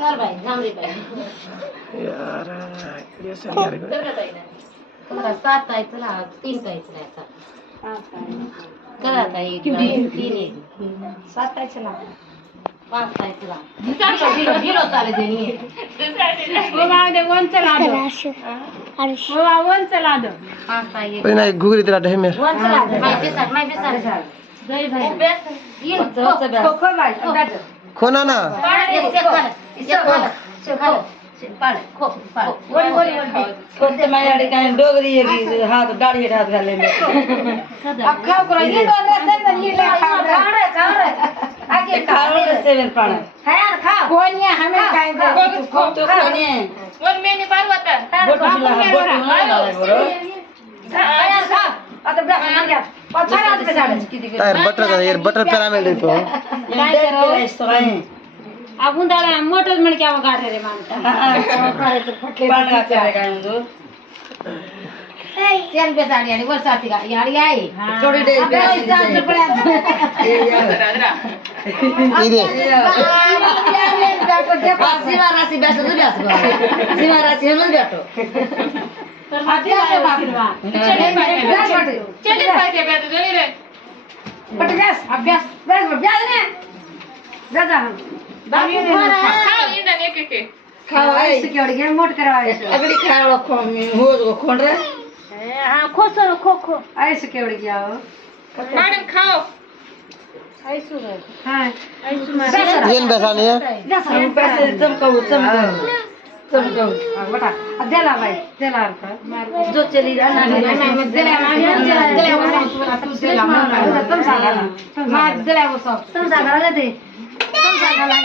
चल बाई जामरी बाई यार ये सर तुम्हाला 7 आहे चला 3 काय चला चला ताई 3 आहे 7 आहे चला 5 आहे चला झिरो चालेल देणी हो बावडे 1 चला दो हो 1 चला दो 5 आहे पण नाही घुगरी तेरा ढे मेर 1 चला माय बेसार जय भाई बेस ये खो खो बाई खोना ना कोणते माझ्याकडे काय डोगरी आहे की हात दाढी हात घालले मी अब खाव करो ये तो रस्ते में ये ले आगे खाओ रस्ते में पाना है यार खा कोनिया हमें काय दे खो तो कोने वन मेने बार होता बोटला बरो यार खा आता ब्लॅक मान गया पछाड हात पे झाड किती तार बटर का यार बटर पेरामेल देतो काय करो आपण दादा मोठच मणक्या गाडे रे मानता पाडगा काय काय म्हणतो सेन बेसाडी आणि वर्षाती गाडी गाडी आहे थोडी डे इदे सीमा राशि बैठो तो बैठ सीमा राशि हम लोग बैठो चले पाटे बैठ जल्दी रे पट गैस अभ्यास बैठ बैठ ने जा जा खाओ इंदा ने के खाओ ऐसे केवढे गेम मोठ करावायचं अगडी खाओ खो मी हो खोंड रे हां खो सर खो खो ऐसे केवढे घ्याव मॅडम खाओ ऐसू रे हां ऐसू येन बेसानी है हम पैसे चमकाऊ बटा देला भाई देला जो चली जा ना तुम सांगा